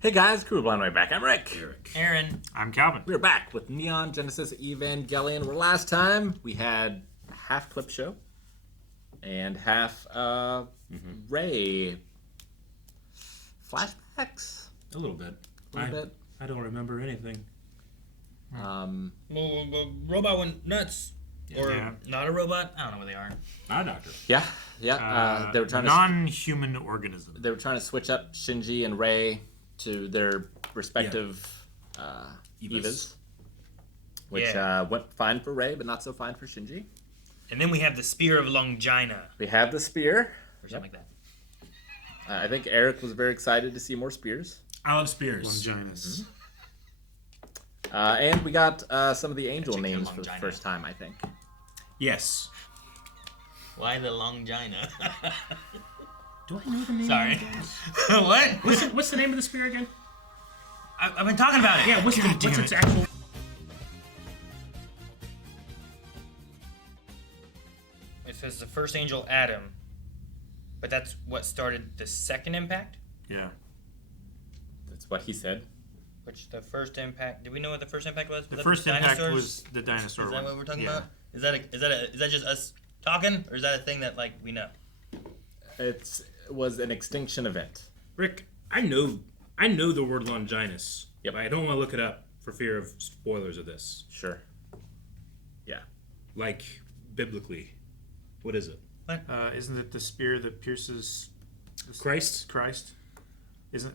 Hey guys, Crew Blind Way back. I'm Rick. Aaron. I'm Calvin. We're back with Neon Genesis Evangelion, where last time we had half clip show and half Ray flashbacks. A little bit. I don't remember anything. Well, robot went nuts. Or not a robot? I don't know where they are. Not a doctor. Yeah. They were trying non-human organism. They were trying to switch up Shinji and Ray to their respective Evas. Which went fine for Ray, but not so fine for Shinji. And then we have the Spear of Longina. We have the spear. Or something like that. I think Eric was very excited to see more spears. I love spears. Longinus. And we got some of the angel names for the first time, I think. Yes. Why the Longina? Do I know the name? Sorry. What? What's the name of the spear again? I've been talking about it. Yeah, what's its actual... It says the first angel, Adam. But that's what started the second impact? Yeah. That's what he said. Which the first impact... Did we know what the first impact was? The first impact was the dinosaur Is that one. what we're talking about? Is that just us talking? Or is that a thing that, like, we know? It was an extinction event. Rick, I know the word Longinus. Yep. But I don't want to look it up for fear of spoilers of this. Sure. Yeah. Like, biblically. What is it? What? Isn't it the spear that pierces Christ?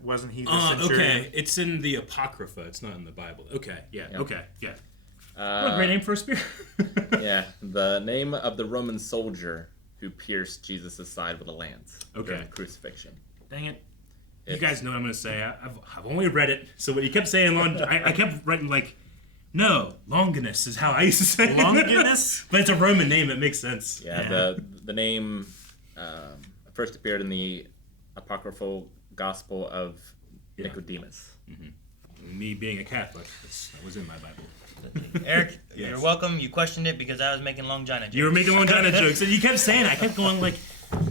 Wasn't he the centurion? Okay. It's in the Apocrypha. It's not in the Bible. Okay. Yeah. Yep. Okay. Yeah. What a great name for a spear. Yeah. The name of the Roman soldier who pierced Jesus' side with a lance during the crucifixion. Dang it. You guys know what I'm going to say. I've only read it. So when you kept saying I kept writing like, no, Longinus is how I used to say it. Longinus? But it's a Roman name. It makes sense. Yeah. The name first appeared in the apocryphal Gospel of Nicodemus. Mm-hmm. Me being a Catholic, that was in my Bible. Eric, Yes. You're welcome. You questioned it because I was making Longina jokes. You were making Longina jokes, and you kept saying it. I kept going like,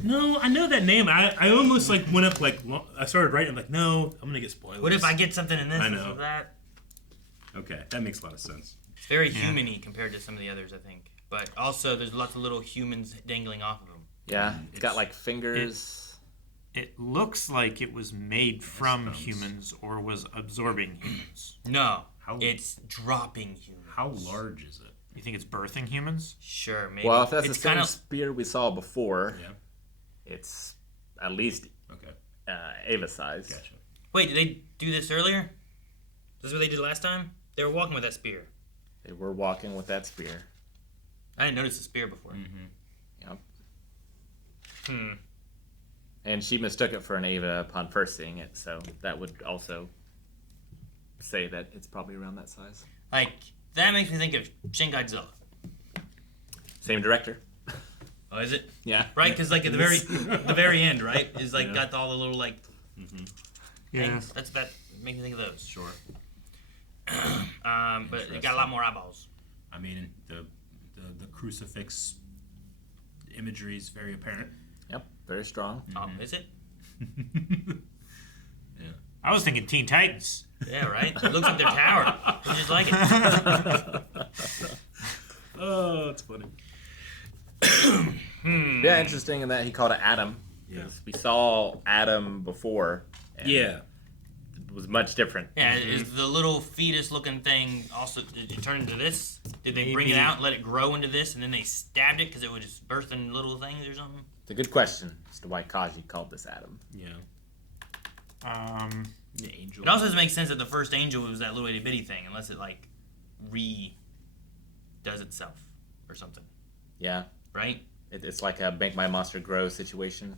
no, I know that name. I almost like went up like I started writing like, no, I'm gonna get spoilers. What if I get something in this I and know. that? Okay, that makes a lot of sense. It's very human-y compared to some of the others, I think. But also, there's lots of little humans dangling off of them. Yeah. It's got like fingers. It looks like it was made from humans or was absorbing humans. No, it's dropping humans. How large is it? You think it's birthing humans? Sure, maybe. Well, if that's it's the same kinda... spear we saw before, Yeah. it's at least Ava size. Gotcha. Wait, did they do this earlier? This is what they did last time? They were walking with that spear. They were walking with that spear. I didn't notice the spear before. Yep. Hmm. And she mistook it for an Ava upon first seeing it, so that would also say that it's probably around that size. Like, that makes me think of Shin Godzilla. Same director. Oh, is it? Yeah. Right? Because, like, at the very end, right? Is, like, got all the little, like, Yeah. things. That makes me think of those. Sure. But it got a lot more eyeballs. I mean, the crucifix imagery is very apparent. Yep. Very strong. Is it? Yeah. I was thinking Teen Titans. Yeah, right? It looks like their tower. I just like it. Oh, that's funny. Yeah, interesting in that he called it Adam. Yeah. We saw Adam before. And Yeah. It was much different. Yeah, is the little fetus-looking thing also... Did it turn into this? Did they bring it Maybe. out and let it grow into this, and then they stabbed it because it was just birthing little things or something? It's a good question as to why Kaji called this Adam. Yeah. The angel. It also doesn't make sense that the first angel was that little itty-bitty thing, unless it, like, does itself or something, Yeah. right? It's like a Make My Monster Grow situation.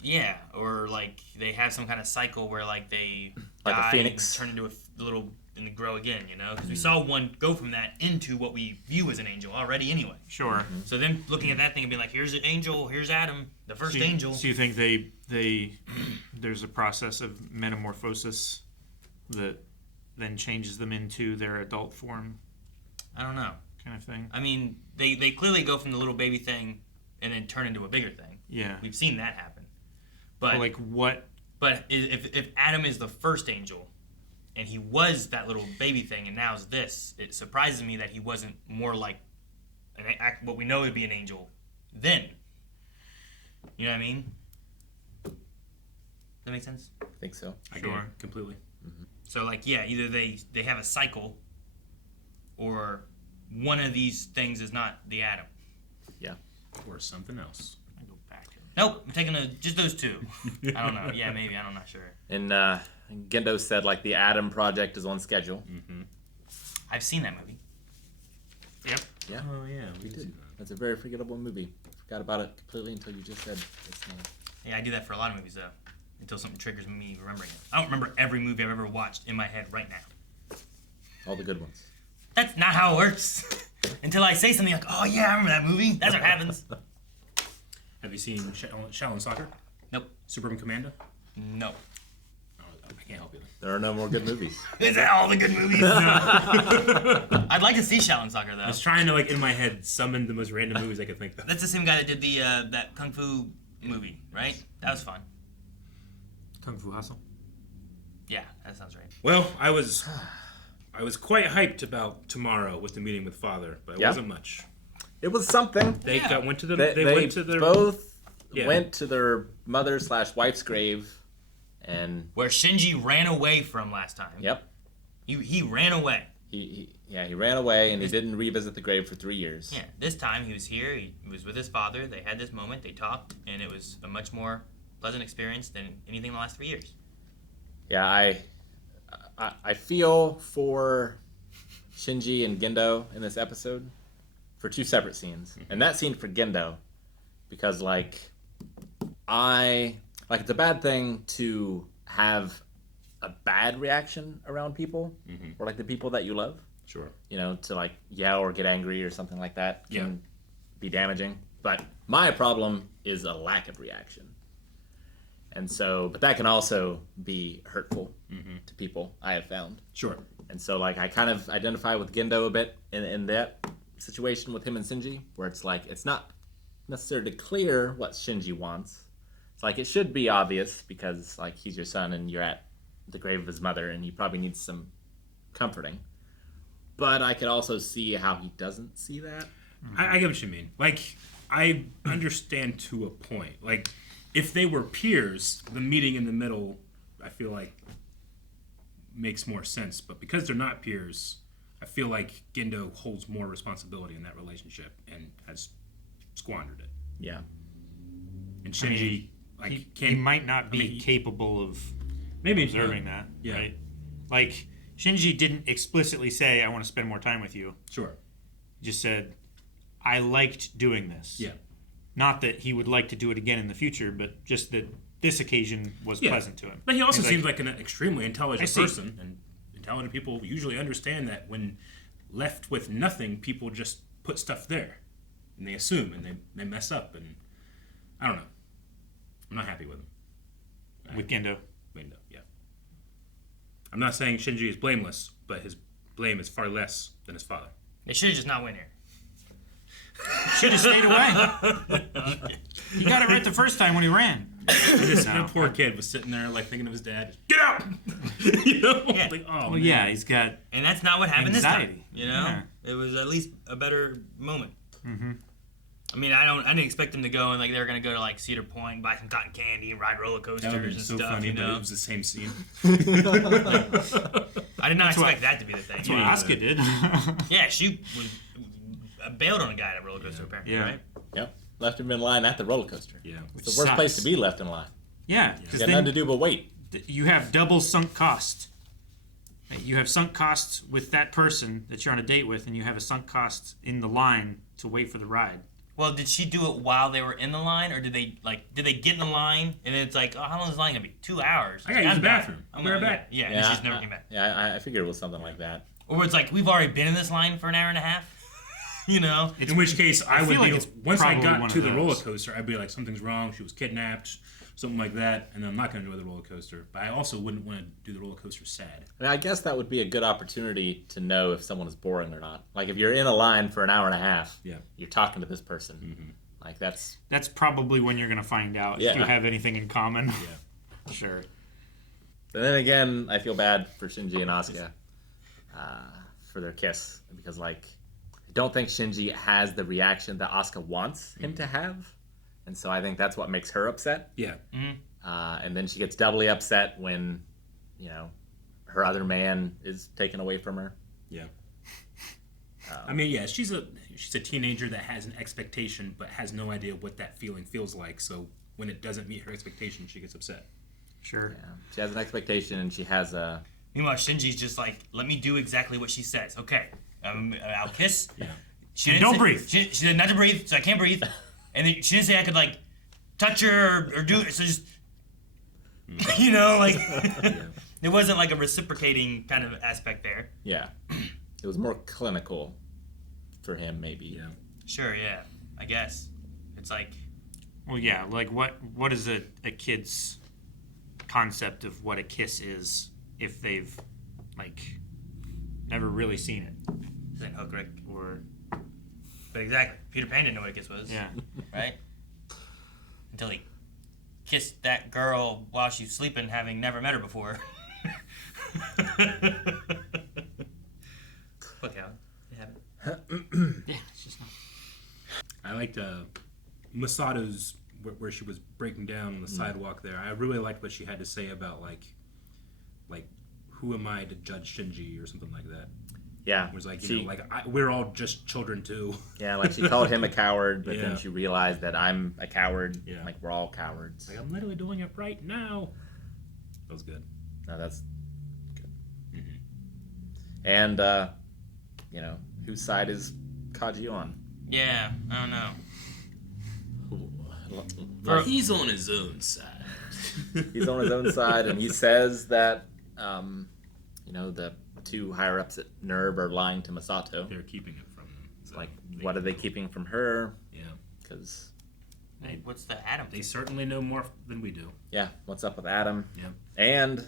Yeah, or, like, they have some kind of cycle where, like, they Like a die phoenix. and turn into a little... and grow again, you know? Because we saw one go from that into what we view as an angel already anyway. Sure. So then looking at that thing and being like, here's an angel, here's Adam, the first So you, angel. So you think there's a process of metamorphosis that then changes them into their adult form I don't know. kind of thing? I mean, they clearly go from the little baby thing and then turn into a bigger thing. Yeah. We've seen that happen. But like what But if Adam is the first angel, and he was that little baby thing, and now is this, it surprises me that he wasn't more like what we know would be an angel then. You know what I mean? Does that make sense? I think so. I get it completely. So, like, yeah, either they have a cycle, or one of these things is not the Adam. Yeah. Or something else. I go back. Nope, I'm taking just those two. I don't know. Yeah, maybe. I'm not sure. And Gendo said, like, the Adam project is on schedule. I've seen that movie. Yep. Yeah. Oh, yeah. We did. That's a very forgettable movie. Forgot about it completely until you just said its name. Yeah, I do that for a lot of movies, though. Until something triggers me remembering it. I don't remember every movie I've ever watched in my head right now. All the good ones. That's not how it works. Until I say something like, oh yeah, I remember that movie. That's what happens. Have you seen Shaolin Soccer? Nope. Superman Commando? No. Oh, I can't help you. There are no more good movies. Is that all the good movies? I'd like to see Shaolin Soccer, though. I was trying to, like, in my head, summon the most random movies I could think of. That's the same guy that did the that Kung Fu movie, right? That was fun. Kung Fu Hustle. Yeah, that sounds right. Well, I was quite hyped about tomorrow with the meeting with Father, but it wasn't much. It was something. They went to the. They went to their. both went to their mother/wife's grave, and Where Shinji ran away from last time. yep, He ran away. he ran away and he didn't revisit the grave for 3 years. Yeah, this time he was here. He was with his father. They had this moment. They talked, and it was a much more pleasant experience than anything in the last 3 years. Yeah, I feel for Shinji and Gendo in this episode for two separate scenes, and that scene for Gendo because it's a bad thing to have a bad reaction around people or like the people that you love. Sure. You know, to like yell or get angry or something like that can be damaging. But my problem is a lack of reaction. And so, but that can also be hurtful to people, I have found. Sure. And so, like, I kind of identify with Gendo a bit in that situation with him and Shinji, where it's like, it's not necessarily clear what Shinji wants. It's like, it should be obvious because, like, he's your son and you're at the grave of his mother and he probably needs some comforting. But I could also see how he doesn't see that. I get what you mean. Like, I understand to a point. Like, if they were peers, the meeting in the middle, I feel like, makes more sense. But because they're not peers, I feel like Gendo holds more responsibility in that relationship and has squandered it. Yeah. And Shinji, he might not be capable of maybe observing that, yeah. right? Like, Shinji didn't explicitly say, I want to spend more time with you. Sure. He just said, I liked doing this. Yeah. Not that he would like to do it again in the future, but just that this occasion was pleasant to him. But he also He's seems like an extremely intelligent see. person, and intelligent people usually understand that when left with nothing, people just put stuff there, and they assume, and they mess up, and I don't know. I'm not happy with him. With Gendo. Gendo, yeah. I'm not saying Shinji is blameless, but his blame is far less than his father. They should have just not went here. Should have stayed away. He got it right the first time when he ran. This poor kid was sitting there, like, thinking of his dad. Get out! You know? Yeah. Like, oh, Well, man. yeah, he's got... And that's not what happened Anxiety. this time. You know? Yeah. It was at least a better moment. Mm-hmm. I mean, I didn't expect them to go and, like, they were going to go to, like, Cedar Point, buy some cotton candy, and ride roller coasters That would have been and so stuff, funny, you but know? it was the same scene. I did not expect that to be the thing. That's what Asuka did. Yeah, she was bailed on a guy at a roller coaster, apparently, Yeah. right? Yep. Left him in line at the roller coaster. Yeah. It's the worst sucks. place to be left in line. Yeah, You because got nothing then to do but wait. you have double sunk cost. You have sunk costs with that person that you're on a date with, and you have a sunk cost in the line to wait for the ride. Well, did she do it while they were in the line, or did they get in the line and then it's like, oh, how long is the line gonna be? 2 hours. I gotta use the bathroom. I'll be right gonna- back. Yeah, and she's never came back. Yeah, I figured it was something like that. Or it's like we've already been in this line for an hour and a half. You know, In which case, I would feel like be, it's once I probably one got of to the those. roller coaster, I'd be like, something's wrong, she was kidnapped, something like that, and then I'm not going to enjoy the roller coaster. But I also wouldn't want to do the roller coaster sad. I mean, I guess that would be a good opportunity to know if someone is boring or not. Like, if you're in a line for an hour and a half, Yeah. you're talking to this person. Like, that's... That's probably when you're going to find out if Yeah. you have anything in common. Yeah. Sure. But then again, I feel bad for Shinji and Asuka for their kiss because, like, I don't think Shinji has the reaction that Asuka wants him to have, and so I think that's what makes her upset. Yeah. And then she gets doubly upset when, her other man is taken away from her. Yeah. I mean, yeah, she's a teenager that has an expectation but has no idea what that feeling feels like. So when it doesn't meet her expectation, she gets upset. Sure. Yeah. She has an expectation, and she has a. Meanwhile, Shinji's just like, let me do exactly what she says. Okay, I'll kiss. Yeah. She And didn't don't say- breathe. She said not to breathe, so I can't breathe. And then she didn't say I could like touch her or do it. So just like it wasn't like a reciprocating kind of aspect there. Yeah. It was more clinical for him, maybe. Yeah. Sure, yeah, I guess it's like Well, yeah. Like, what is a kid's concept of what a kiss is if they've like never really seen it? this ain't Hook Rick, Or but exactly. Peter Pan didn't know what a kiss was. yeah. Right? Until he kissed that girl while she's sleeping, having never met her before. Look out. It happened. Yeah. It's just not. I liked Masato's where she was breaking down on the sidewalk there. I really liked what she had to say about like who am I to judge Shinji or something like that. Yeah. It was like She- we're all just children too. Yeah, like she called him a coward, but Yeah. then she realized that I'm a coward. Yeah. Like we're all cowards. Like I'm literally doing it right now. That was good. No, that's good. And whose side is Kaji on? Yeah, I don't know. Well, he's on his own side. He's on his own side, and he says that the two higher ups at NERV are lying to Masato. They're keeping it from them. So Like, what are they keeping from her? Yeah. Because Hey, what's the Adam? They certainly know more than we do. yeah, what's up with Adam? Yeah. And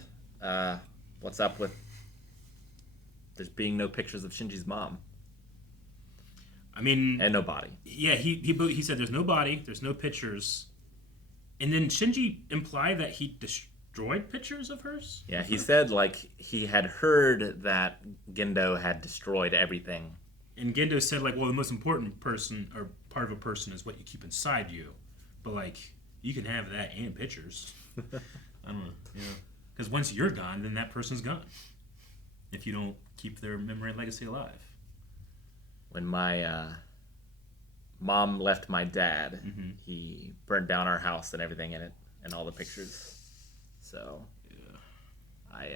what's up with there's being no pictures of Shinji's mom I mean, and no body? yeah, he said there's no body, there's no pictures, and then Shinji implied that he destroyed pictures of hers. Yeah, he said like he had heard that Gendo had destroyed everything. And Gendo said like, well, the most important person or part of a person is what you keep inside you, but like you can have that and pictures. I don't know, because once you're gone, then that person's gone. If you don't keep their memory and legacy alive. When my mom left my dad, he burned down our house and everything in it and all the pictures. So I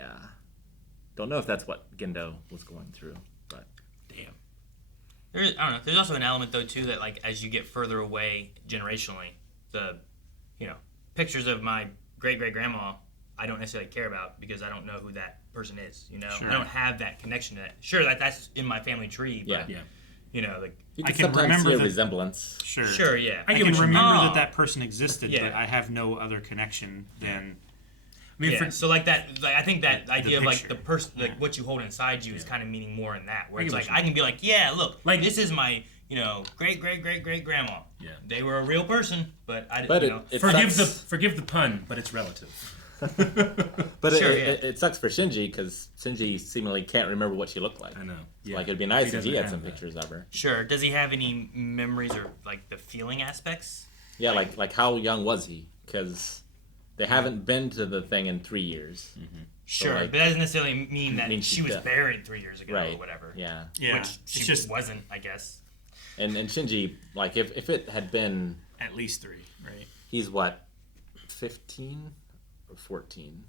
don't know if that's what Gendo was going through, but Damn. I don't know. There's also an element though too that like as you get further away generationally, the pictures of my great grandma I don't necessarily care about because I don't know who that person is. Sure. I don't have that connection to that. Sure, that's in my family tree, but Yeah. Yeah. you I can can sometimes remember see a the- resemblance. sure, yeah. I get can what you mean. remember Oh. that that person existed, Yeah. but I have no other connection than. I mean, Yeah, so like that, like I think that idea of like picture. the person, like Yeah. what you hold inside you is kind of meaning more in that, where I it's get like what you I can be like, yeah, look, Like- this is my, great grandma. Yeah. They were a real person, but I But didn't, it forgive sucks. the pun, but it's relative. But Sure, it sucks for Shinji because Shinji seemingly can't remember what she looked like. I know. Yeah. Like it'd be nice if he doesn't had have some that. pictures of her. Sure. Does he have any memories or like the feeling aspects? Yeah, like how young was he? Because they haven't been to the thing in 3 years. Sure, like, but that doesn't necessarily mean that means she she's was dead. buried 3 years ago Right. or whatever. Yeah. Yeah, Which she it's just wasn't, I guess. And Shinji, like if it had been, at least 3, right? he's what, 15 or 14?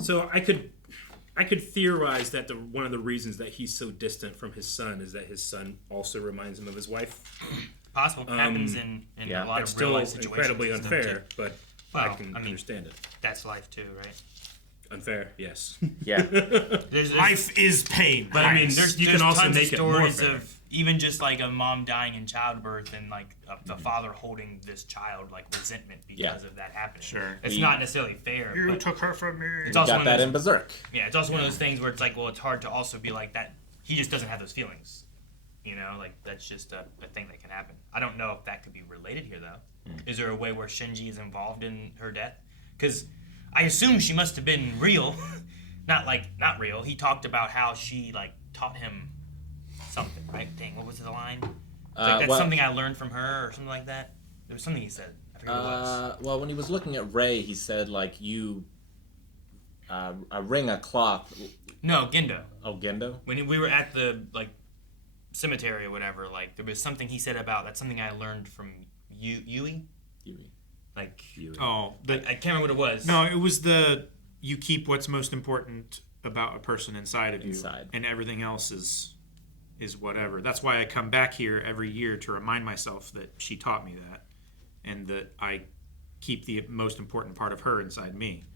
So I could theorize that one of the reasons that he's so distant from his son is that his son also reminds him of his wife. Possible happens in yeah. a lot That's of real still life situations. incredibly and stuff, unfair, too. but I Well, can I mean- understand it. That's life too, right? Unfair, yes. Yeah. There's Life is pain. But I mean, there's you can also tons make of it more stories fair. of even just like a mom dying in childbirth and like the father holding this child like resentment because of that happening. Sure. It's He- not necessarily fair. but took her from me. it's You also got one of that those, in Berserk. yeah, it's also one of those things where it's like, well, it's hard to also be like that. He just doesn't have those feelings. Like that's just a thing that can happen. I don't know if that could be related here though. Is there a way where Shinji is involved in her death? Because I assume she must have been real. not real. He talked about how she like taught him something, right? Dang, what was the line? Like that's something I learned from her or something like that. There was something he said. I forget what it was. Well, when he was looking at Ray, he said like you a ring, a cloth. No, Gendo. Oh, Gendo. When we were at the like cemetery or whatever, like there was something he said about that's something I learned from Yui. Like Oh, I can't remember what it was. no, it was you keep what's most important about a person inside of you, and everything else is whatever. That's why I come back here every year to remind myself that she taught me that, and that I keep the most important part of her inside me.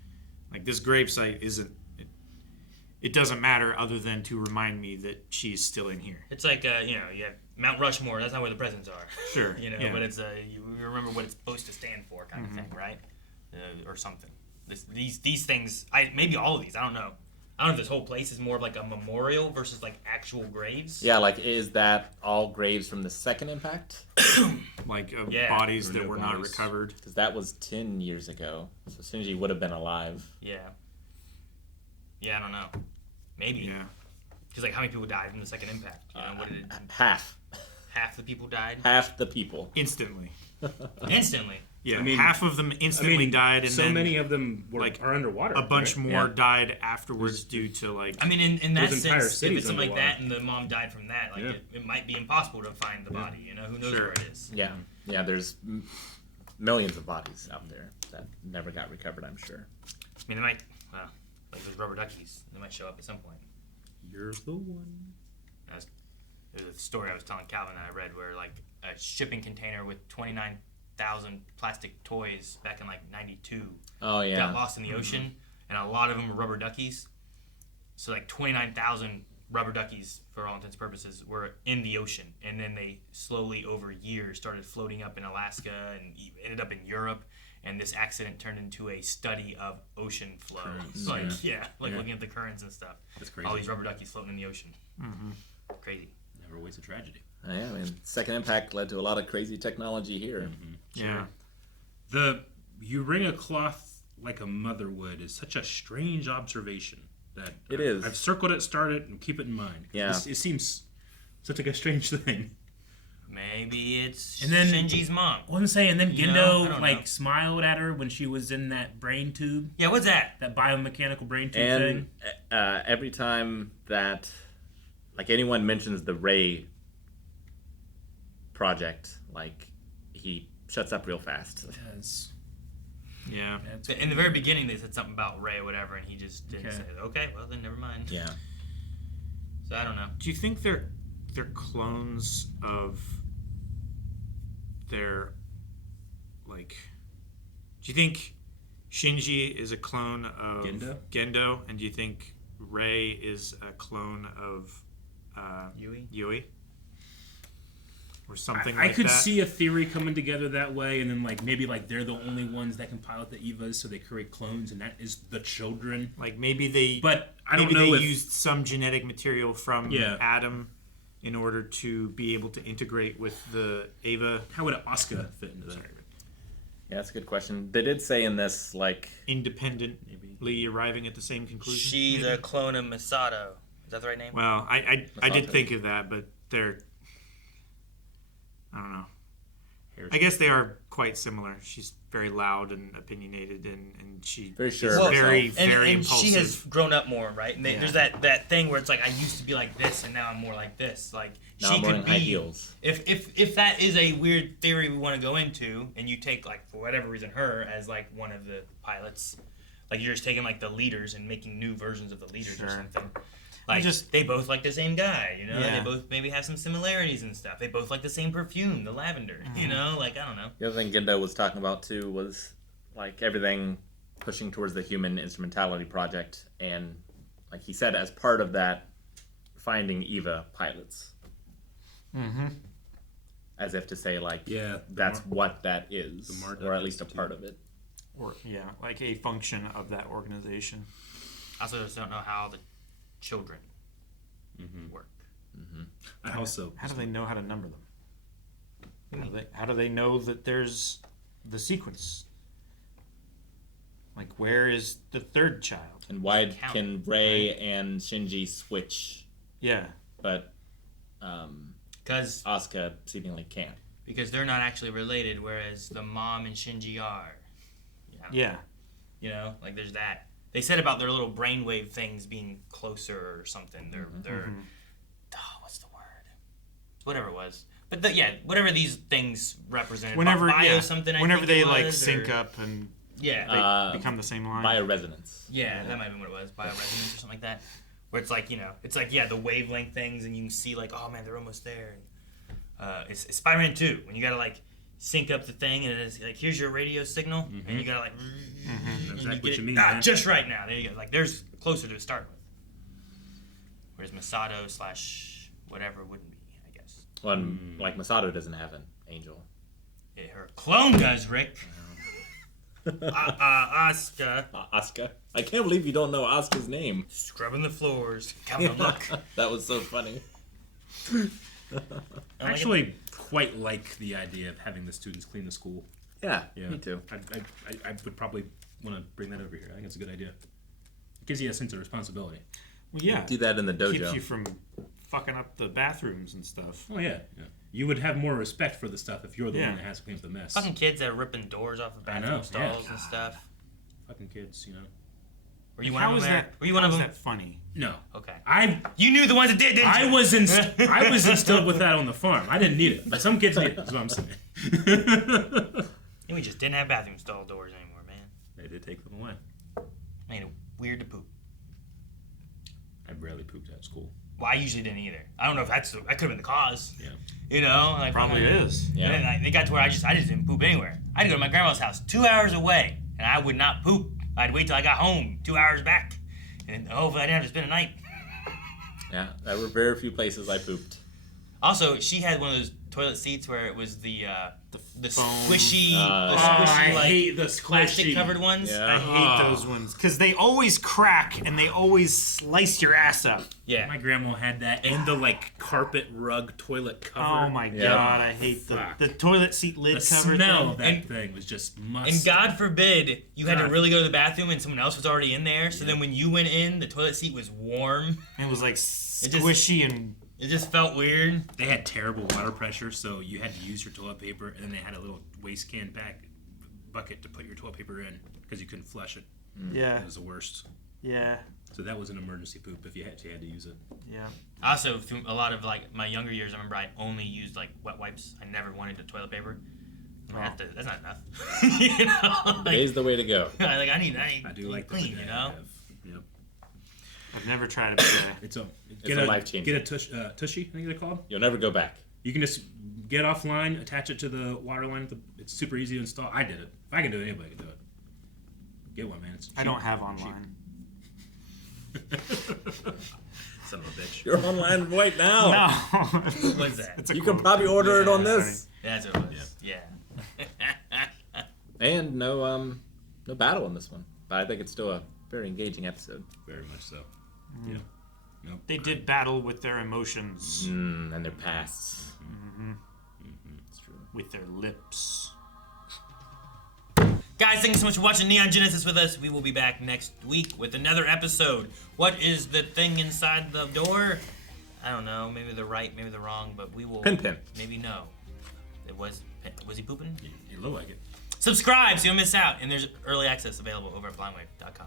Like this gravesite isn't. It doesn't matter other than to remind me that she's still in here. It's like you have Mount Rushmore. That's not where the presents are. Sure. But it's you remember what it's supposed to stand for, kind of thing, right? Or something. These things. Maybe all of these. I don't know. I don't know if this whole place is more of like a memorial versus like actual graves. Yeah, like is that all graves from the second impact? Like Yeah. bodies that Or were no not bodies. recovered. Because that was 10 years ago, so Shinji would have been alive. Yeah. Yeah, I don't know. Maybe. Yeah. Because like how many people died in the second impact? What did it? Half The people died the people. Instantly. instantly. Yeah. I mean- half of them instantly died, and so then many of them are underwater. a bunch right? more Yeah. died afterwards due to like. I mean, in that Those entire sense, if cities it's something like underwater. that and the mom died from that, like Yeah. it might be impossible to find the body. Who knows Sure. where it is? Yeah, there's millions of bodies out there that never got recovered, I'm sure. I mean, they might. Well, like those rubber duckies, they might show up at some point. You're the one. There's a story I was telling Calvin that I read where like a shipping container with 29,000 plastic toys back in like '92 Oh yeah. got lost in the ocean, and a lot of them were rubber duckies. So like 29,000 rubber duckies, for all intents and purposes, were in the ocean, and then they slowly over years started floating up in Alaska and ended up in Europe. And this accident turned into a study of ocean flow. Currents, Looking at the currents and stuff. That's crazy. All these rubber duckies floating in the ocean. Crazy. Never waste a tragedy. Yeah, I mean, second impact led to a lot of crazy technology here. Yeah. You ring a cloth like a mother would is such a strange observation that It is. I've circled it, started, and keep it in mind. Yeah. It seems such like a strange thing. Maybe it's And then- Shinji's mom. What I'm saying, and then You know, I Gendo don't like know. smiled at her when she was in that brain tube, Yeah, what's that? that biomechanical brain tube And thing. every time that, like, anyone mentions the Ray project, like, he shuts up real fast. Yes. Yeah. That's In the very beginning, they said something about Ray or whatever, and he just didn't Okay. say it. Okay, well then never mind. Yeah. So I don't know. Do you think they're clones of their like? Do you think Shinji is a clone of Gendo? and do you think Rei is a clone of Yui? Or something I like could that? see a theory coming together that way, and then like maybe like they're the only ones that can pilot the Evas, so they create clones, and that is the children. Like maybe they, But I don't maybe know they if used some genetic material from Yeah. Adam in order to be able to integrate with the Ava how would Asuka fit into that? Yeah, that's a good question. They did say in this, like, independently arriving at the same conclusion. She's maybe? a clone of Misato. Is that the right name? Well, I did Masato. think of that, but they're, I don't know. I guess they are quite similar. She's very loud and opinionated, and she Very sure is of very, herself. very and impulsive. she has grown up more, right? And Yeah. there's that thing where it's like I used to be like this, and now I'm more like this. Like now she I'm could wearing be. high heels. If that is a weird theory we want to go into, and you take like for whatever reason her as like one of the pilots, like you're just taking like the leaders and making new versions of the leaders or Sure. something. Like they both like the same guy, you know. Yeah. They both maybe have some similarities and stuff. They both like the same perfume, the lavender. You know, like I don't know. The other thing Gendo was talking about, too, was, like, everything pushing towards the Human Instrumentality Project. And, like he said, as part of that, finding EVA pilots. Mm-hmm. As if to say, like, Yeah, that's what that is. the Mark Or at least a Institute. part of it. Or like a function of that organization. I also just don't know how the children work. I also How do they know how to number them? How do they know that there's the sequence? Like, where is the third child? And why Count, can Rei and Shinji switch, Yeah. but Because Asuka seemingly can't? they're not actually related, whereas the mom and Shinji are. Yeah. You know, like there's that. They said about their little brainwave things being closer or something. They're what's the word? Whatever it was. But whatever these things represented. Whenever something. Whenever they like sync up and yeah, they become the same line. Bioresonance. yeah, that might have been what it was. Bioresonance or something like that. Where it's like, you know, it's like the wavelength things, and you can see like, oh man, they're almost there. It's Spider-Man 2 when you gotta like sync up the thing, and it's like, here's your radio signal, and you gotta like, That's and exactly you what get you it mean, man. just right now. There you go. Like there's closer to start with. Whereas Masato / whatever wouldn't be, I guess. Well, like Masato doesn't have an angel. Yeah, her clone does, Rick. Asuka. Asuka. I can't believe you don't know Asuka's name. Scrubbing the floors. Come on, look. That was so funny. I actually quite like the idea of having the students clean the school. Yeah, me too. I would probably want to bring that over here. I think it's a good idea. It gives you a sense of responsibility. Well, yeah. Do that in the dojo. Keeps you from fucking up the bathrooms and stuff. Oh, yeah. You would have more respect for the stuff if you're the one that has to clean up the mess. Fucking kids that are ripping doors off of bathroom stalls and stuff. Fucking kids, you know. Were you one of them there? Were you one of them? that funny? No. Okay. You knew the ones that did, didn't you? I was instilled with that on the farm. I didn't need it, but some kids need it. That's what I'm saying. And we just didn't have bathroom stall doors anymore, man. They did take them away. Made it weird to poop. I rarely pooped at school. Well, I usually didn't either. I don't know if that could have been the cause. Yeah. You know, like Probably is. Yeah. And then it got to where I just didn't poop anywhere. I had to go to my grandma's house 2 hours away, and I would not poop. I'd wait till I got home 2 hours back, and hopefully I didn't have to spend a night. Yeah, there were very few places I pooped. Also, she had one of those toilet seats where it was the foam. squishy, I like, hate the plastic squishy. covered ones. Yeah. I hate those ones because they always crack and they always slice your ass up. Yeah. My grandma had that and the like carpet rug toilet cover. Oh my Yeah. god, I hate the toilet seat lid The cover smell thing. of that thing was just must. And God forbid you had to God. really go to the bathroom and someone else was already in there. So then when you went in, the toilet seat was warm. It was like squishy and It just felt weird. They had terrible water pressure, so you had to use your toilet paper, and then they had a little waste can bucket to put your toilet paper in because you couldn't flush it. yeah, It was the worst. yeah, So that was an emergency poop if you had to use it. yeah. Also, through a lot of like my younger years, I remember I only used like wet wipes. I never wanted the toilet paper. I'm like, that's not enough. You know, like, Is the way to go. I need I do like clean. that. You know. Yep. I've never tried it before. It's a life-changing. Get a tushy, I think they're called. You'll never go back. You can just get offline, attach it to the water line. It's super easy to install. I did it. If I can do it, anybody can do it. Get one, man. It's cheap. I don't have online. Son of a bitch. You're online right now. No. What was that? It's a You can quote. probably order it on Yeah, this. That's what it was. Yeah. And no battle in this one. But I think it's still a very engaging episode. Very much so. Yeah. Nope. They did battle with their emotions, And their pasts. It's true. with their lips. Guys, thank you so much for watching Neon Genesis with us. We will be back next week with another episode. What is the thing inside the door? I don't know. Maybe the right, maybe the wrong, but we will. Pin. Maybe no. It was he pooping? You look like it. Subscribe so you don't miss out. And there's early access available over at blindwave.com.